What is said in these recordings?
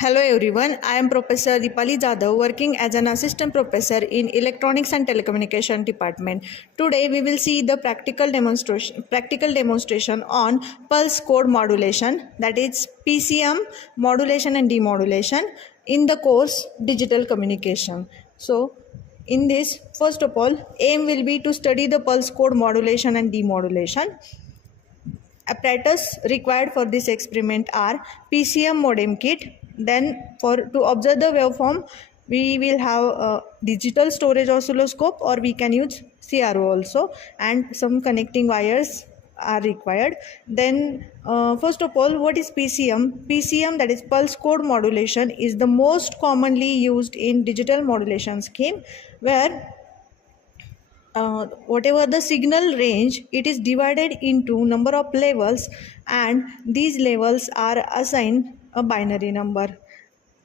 Hello everyone, I am Professor Deepali Jadhav working as an assistant professor in Electronics and Telecommunication department. Today we will see the practical demonstration on pulse code modulation, that is PCM, modulation and demodulation in the course digital communication. So in this, first of all, aim will be to study the pulse code modulation and demodulation. Apparatus required for this experiment are PCM modem kit. Then to observe the waveform, we will have a digital storage oscilloscope, or we can use CRO also, and some connecting wires are required. Then first of all, what is PCM? PCM, that is pulse code modulation, is the most commonly used in digital modulation scheme, where whatever the signal range, it is divided into number of levels, and these levels are assigned a binary number.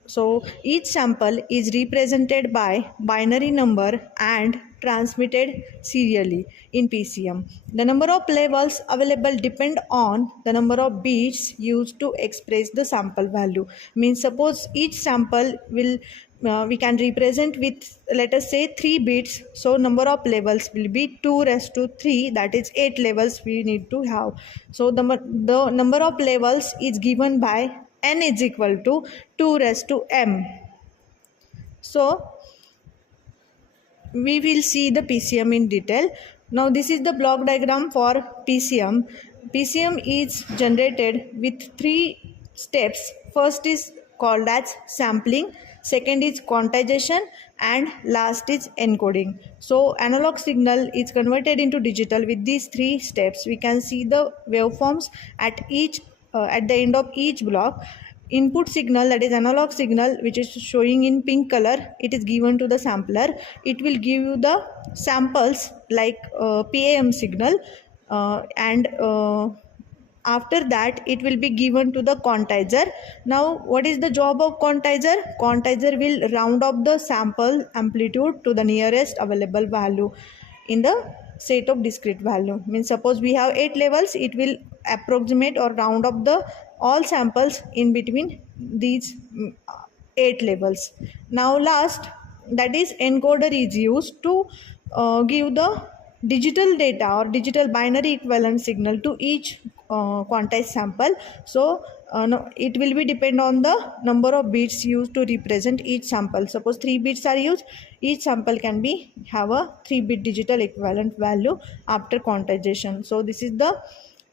So each sample is represented by binary number and transmitted serially in PCM. The number of levels available depend on the number of bits used to express the sample value. Means suppose each sample will we can represent with, let us say, 3 bits, so number of levels will be 2 raised to 3, that is 8 levels we need to have. So the number of levels is given by n is equal to 2 raised to m. So we will see the PCM in detail. Now this is the block diagram for PCM. PCM is generated with 3 steps. First is called as sampling, second is quantization, and last is encoding. So analog signal is converted into digital with these 3 steps. We can see the waveforms at the end of each block. Input signal, that is analog signal, which is showing in pink color, it is given to the sampler. It will give you the samples like PAM signal, and after that it will be given to the quantizer. Now what is the job of quantizer? Quantizer will round up the sample amplitude to the nearest available value in the set of discrete value. Means suppose we have 8 levels, it will approximate or round up the all samples in between these 8 levels. Now last, that is encoder, is used to give the digital data or digital binary equivalent signal to each quantized sample. So it will be depend on the number of bits used to represent each sample. Suppose 3 bits are used, each sample can be have a 3-bit digital equivalent value after quantization. So this is the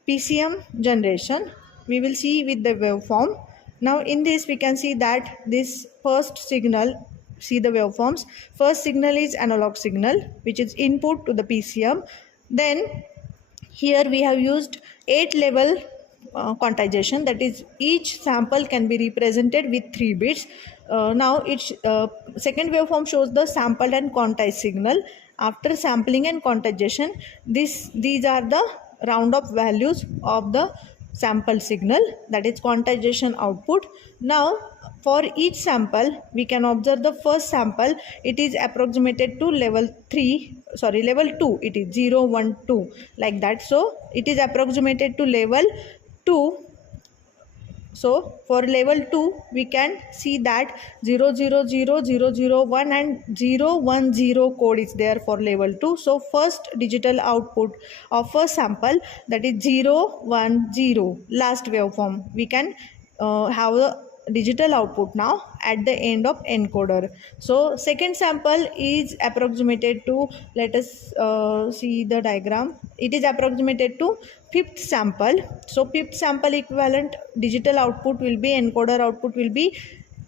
PCM generation. We will see with the waveform. Now in this we can see that this first signal, see the waveforms, first signal is analog signal, which is input to the PCM. Then here we have used 8 level quantization, that is each sample can be represented with 3 bits. Now its second waveform shows the sampled and quantized signal. After sampling and quantization, these are the round up values of the sample signal, that is quantization output. Now for each sample we can observe the first sample, it is approximated to level 2, it is 0 1 2 like that. So it is approximated to level 2. So for level 2 we can see that 0 0 0 0 0 1 and 0 1 0 code is there for level 2. So first digital output of first sample, that is 0 1 0, last waveform, we can have the digital output now at the end of encoder. So second sample is approximated to, let us see the diagram, it is approximated to 5th sample. So 5th sample equivalent digital output will be, encoder output will be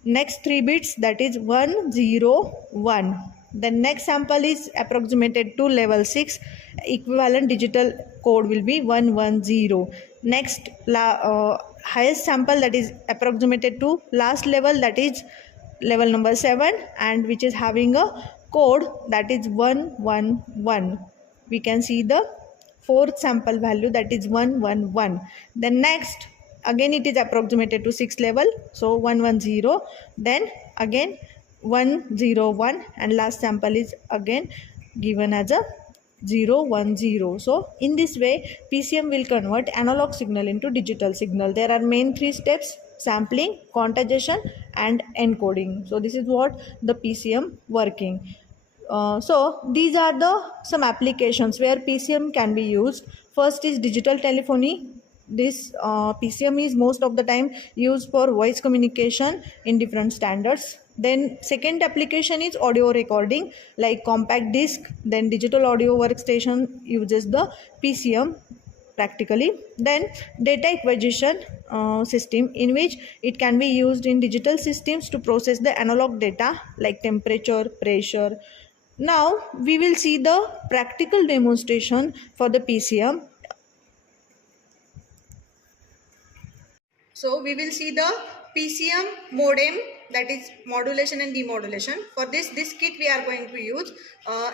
next 3 bits, that is 1 0 1. The next sample is approximated to level 6, equivalent digital code will be 1 1 0. Next highest sample, that is approximated to last level, that is level number 7, and which is having a code, that is 1 1 1. We can see the 4th sample value, that is 1 1 1. Then next again it is approximated to 6th level, so 1 1 0. Then again 1 0 1, and last sample is again given as a 0 1 0. So in this way PCM will convert analog signal into digital signal. There are main 3 steps: sampling, quantization and encoding. So this is what the PCM working. So these are the some applications where PCM can be used. First is digital telephony. This PCM is most of the time used for voice communication in different standards. Then second application is audio recording like compact disc. Then digital audio workstation uses the PCM practically. Then data acquisition system, in which it can be used in digital systems to process the analog data like temperature, pressure. Now we will see the practical demonstration for the PCM. So we will see the PCM modem, that is modulation and demodulation. For this kit we are going to use.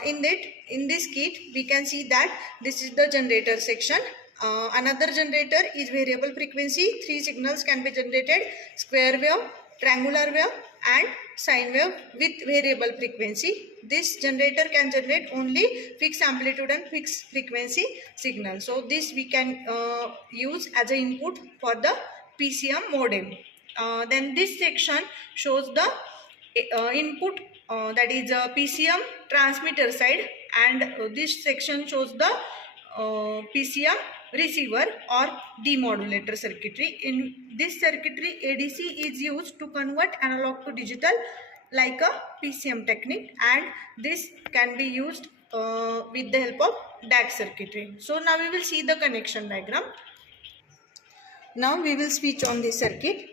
In this kit we can see that this is the generator section. Another generator is variable frequency. 3 signals can be generated: square wave, triangular wave and sine wave with variable frequency. This generator can generate only fixed amplitude and fixed frequency signal. So this we can use as an input for the PCM modem. Then this section shows the input, that is PCM transmitter side, and this section shows the PCM receiver or demodulator circuitry. In this circuitry, ADC is used to convert analog to digital like a PCM technique, and this can be used with the help of DAC circuitry. So now we will see the connection diagram. Now we will switch on the circuit.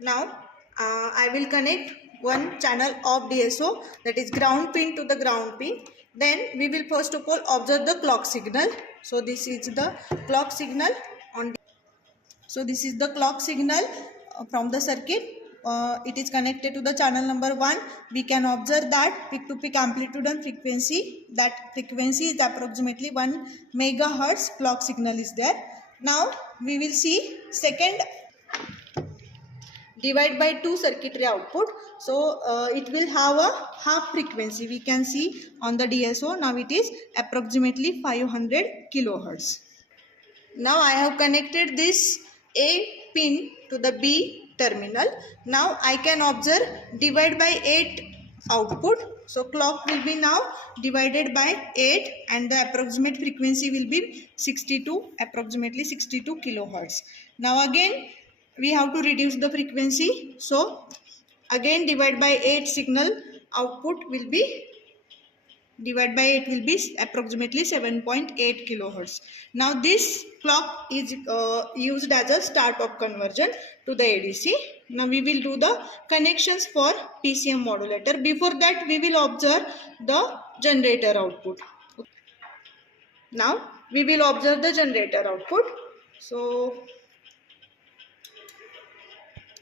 Now I will connect one channel of DSO, that is ground pin to the ground pin. Then we will first of all observe the clock signal. So this is the clock signal on. So this is the clock signal from the circuit. It is connected to the channel number 1. We can observe that peak to peak amplitude and frequency. That frequency is approximately 1 megahertz. Clock signal is there. Now we will see second divide by 2 circuitry output. So it will have a half frequency. We can see on the DSO. Now it is approximately 500 kilohertz. Now I have connected this A pin to the B terminal. Now I can observe divide by 8 output. So clock will be now divided by 8 and the approximate frequency will be approximately 62 kilohertz. Now again we have to reduce the frequency. So again divide by 8 signal output will be approximately 7.8 kilohertz. Now this clock is used as a start-off conversion to the ADC. Now we will do the connections for PCM modulator. Before that we will observe the generator output. Now we will observe the generator output. So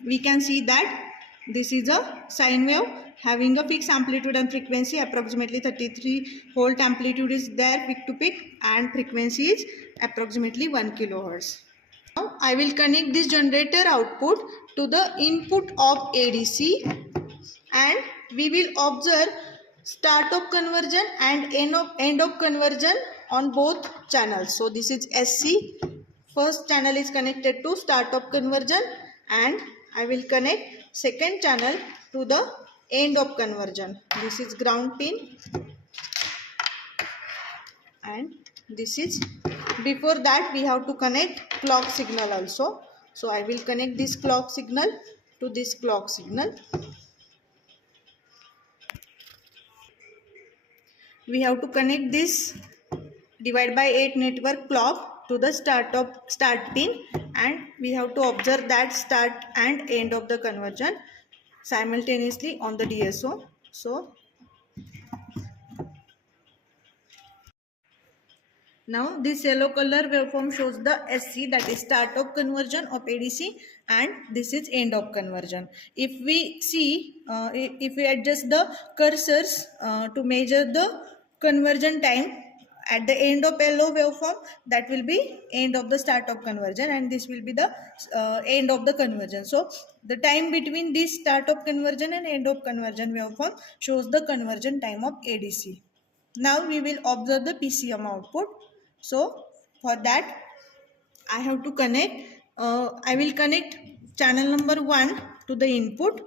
we can see that this is a sine wave having a fixed amplitude and frequency. Approximately 33 volt amplitude is there peak to peak, and frequency is approximately 1 kilohertz. Now I will connect this generator output to the input of ADC, and we will observe start of conversion and end of conversion on both channels. So this is SC. First channel is connected to start of conversion, and I will connect second channel to the end of conversion. This is ground pin, and this is, before that we have to connect clock signal also. So I will connect this clock signal to this clock signal. We have to connect this divide by 8 network clock to the start pin, and we have to observe that start and end of the conversion simultaneously on the DSO. So now this yellow color waveform shows the SC, that is start of conversion of ADC, and this is end of conversion. If we see, if we adjust the cursors to measure the conversion time at the end of yellow waveform, that will be end of the start of conversion, and this will be the end of the conversion. So the time between this start of conversion and end of conversion waveform shows the conversion time of ADC. Now we will observe the PCM output. So for that I have to connect, I will connect channel number 1 to the input.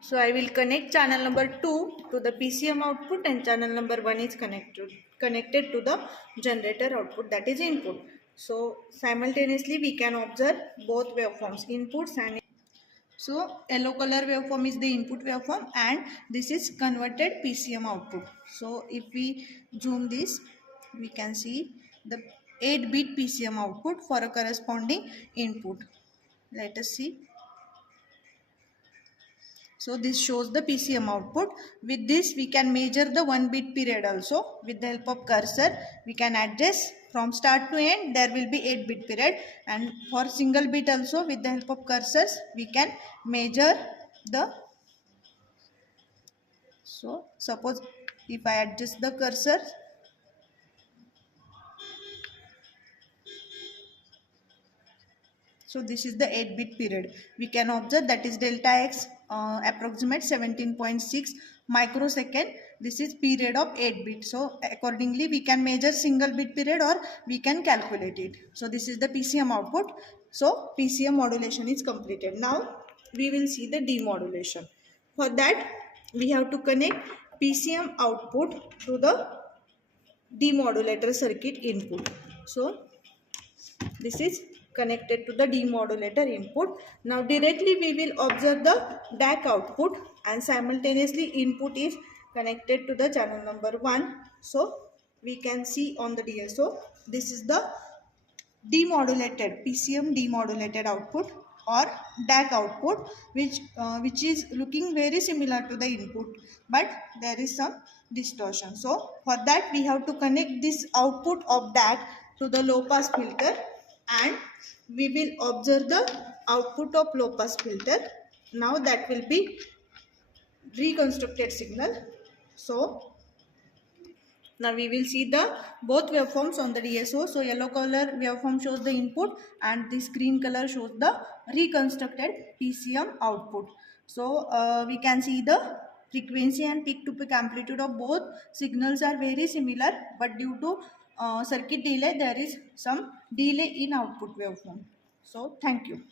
So I will connect channel number 2 to the PCM output, and channel number 1 is connected to the generator output, that is input. So simultaneously we can observe both waveforms, inputs and so yellow color waveform is the input waveform and this is converted PCM output. So if we zoom this, we can see the 8-bit PCM output for a corresponding input. Let us see. So this shows the PCM output. With this we can measure the 1-bit period also. With the help of cursor we can adjust from start to end. There will be 8-bit period, and for single bit also with the help of cursors we can measure the. So suppose if I adjust the cursor, so this is the 8-bit period. We can observe that is delta x approximate 17.6 microsecond. This is period of 8-bit. So accordingly we can measure single bit period or we can calculate it. So this is the PCM output. So PCM modulation is completed. Now we will see the demodulation. For that we have to connect PCM output to the demodulator circuit input. So this is connected to the demodulator input. Now directly we will observe the DAC output, and simultaneously input is connected to the channel number 1. So we can see on the DSO, this is the demodulated PCM demodulated output or DAC output, which is looking very similar to the input, but there is some distortion. So for that we have to connect this output of DAC to the low pass filter, and we will observe the output of low pass filter. Now that will be reconstructed signal. So now we will see the both waveforms on the DSO. So yellow color waveform shows the input and this green color shows the reconstructed PCM output. So we can see the frequency and peak to peak amplitude of both signals are very similar, but due to circuit delay there is some delay in output waveform. So thank you.